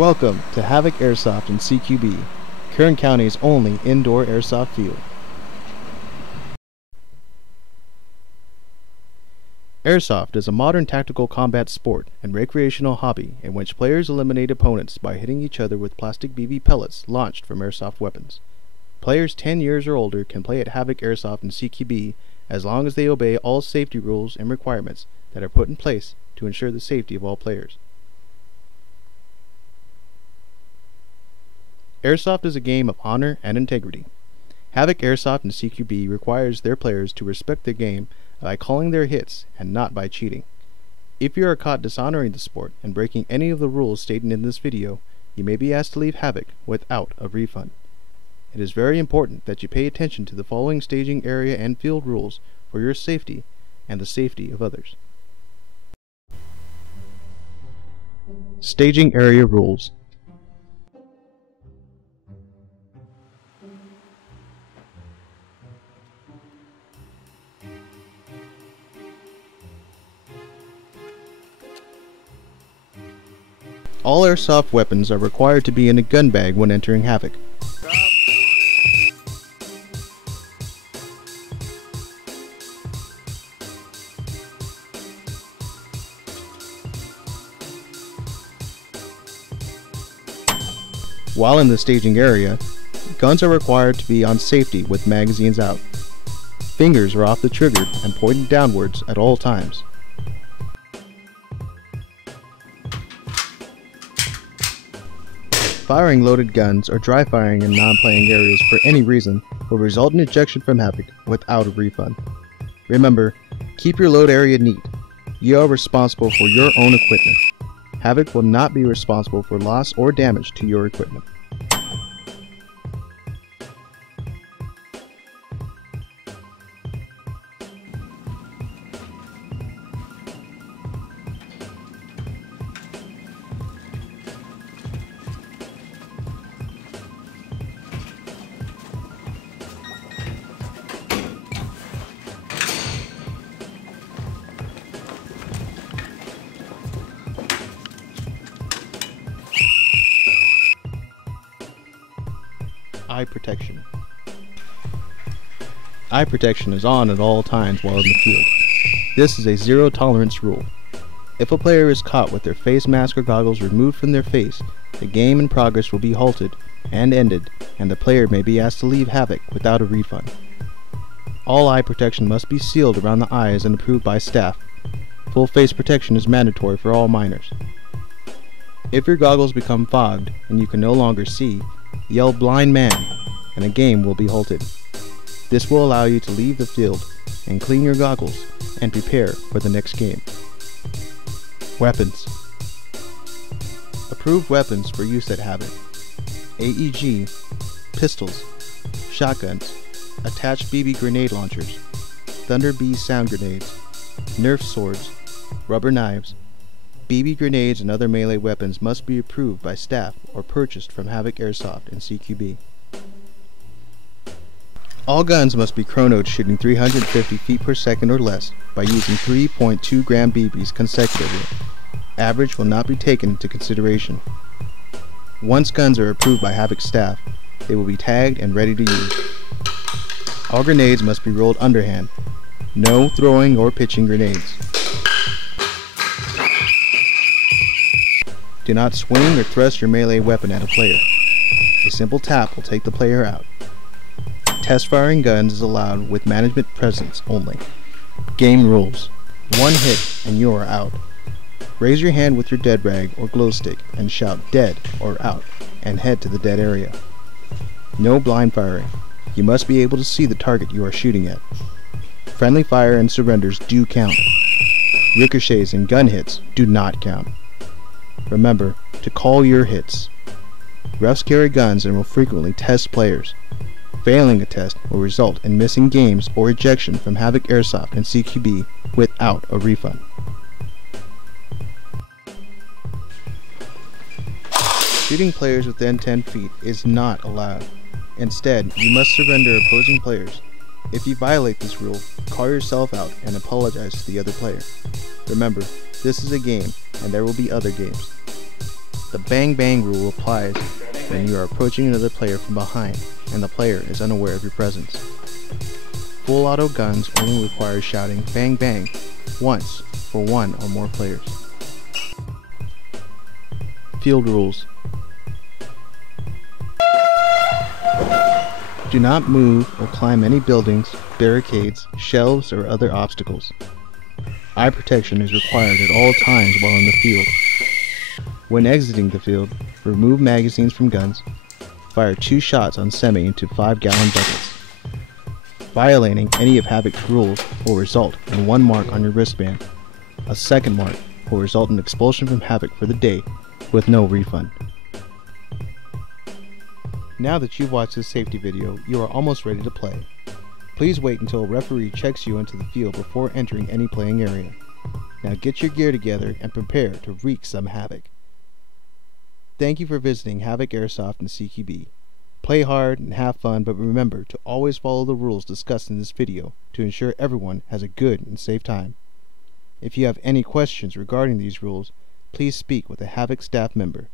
Welcome to Havok Airsoft in CQB, Kern County's only indoor airsoft field. Airsoft is a modern tactical combat sport and recreational hobby in which players eliminate opponents by hitting each other with plastic BB pellets launched from airsoft weapons. Players 10 years or older can play at Havok Airsoft in CQB as long as they obey all safety rules and requirements that are put in place to ensure the safety of all players. Airsoft is a game of honor and integrity. Havok Airsoft in CQB requires their players to respect the game by calling their hits and not by cheating. If you are caught dishonoring the sport and breaking any of the rules stated in this video, you may be asked to leave Havok without a refund. It is very important that you pay attention to the following staging area and field rules for your safety and the safety of others. Staging area rules. All airsoft weapons are required to be in a gun bag when entering Havok. While in the staging area, guns are required to be on safety with magazines out. Fingers are off the trigger and pointed downwards at all times. Firing loaded guns or dry firing in non-playing areas for any reason will result in ejection from Havok without a refund. Remember, keep your load area neat. You are responsible for your own equipment. Havok will not be responsible for loss or damage to your equipment. Eye protection. Eye protection is on at all times while in the field. This is a zero tolerance rule. If a player is caught with their face mask or goggles removed from their face, the game in progress will be halted and ended, and the player may be asked to leave Havok without a refund. All eye protection must be sealed around the eyes and approved by staff. Full face protection is mandatory for all minors. If your goggles become fogged and you can no longer see, yell "blind man" and a game will be halted. This will allow you to leave the field and clean your goggles and prepare for the next game. Weapons. Approved weapons for use at Havok: AEG, pistols, shotguns, attached BB grenade launchers, Thunder B sound grenades, Nerf swords, rubber knives. BB grenades and other melee weapons must be approved by staff or purchased from Havok Airsoft in CQB. All guns must be chronoed shooting 350 feet per second or less by using 3.2 gram BBs consecutively. Average will not be taken into consideration. Once guns are approved by Havok staff, they will be tagged and ready to use. All grenades must be rolled underhand. No throwing or pitching grenades. Do not swing or thrust your melee weapon at a player. A simple tap will take the player out. Test firing guns is allowed with management presence only. Game rules: one hit and you are out. Raise your hand with your dead rag or glow stick and shout "dead" or "out" and head to the dead area. No blind firing. You must be able to see the target you are shooting at. Friendly fire and surrenders do count. Ricochets and gun hits do not count. Remember to call your hits. Refs carry guns and will frequently test players. Failing a test will result in missing games or ejection from Havok Airsoft and CQB without a refund. Shooting players within 10 feet is not allowed. Instead, you must surrender opposing players. If you violate this rule, call yourself out and apologize to the other player. Remember, this is a game, and there will be other games. The bang bang rule applies when you are approaching another player from behind and the player is unaware of your presence. Full auto guns only require shouting bang bang once for one or more players. Field rules. Do not move or climb any buildings, barricades, shelves, or other obstacles. Eye protection is required at all times while in the field. When exiting the field, remove magazines from guns. Fire 2 shots on semi into 5-gallon buckets. Violating any of Havok's rules will result in 1 mark on your wristband. A second mark will result in expulsion from Havok for the day with no refund. Now that you've watched this safety video, you are almost ready to play. Please wait until a referee checks you into the field before entering any playing area. Now get your gear together and prepare to wreak some havoc. Thank you for visiting Havok Airsoft and CQB. Play hard and have fun, but remember to always follow the rules discussed in this video to ensure everyone has a good and safe time. If you have any questions regarding these rules, please speak with a Havok staff member.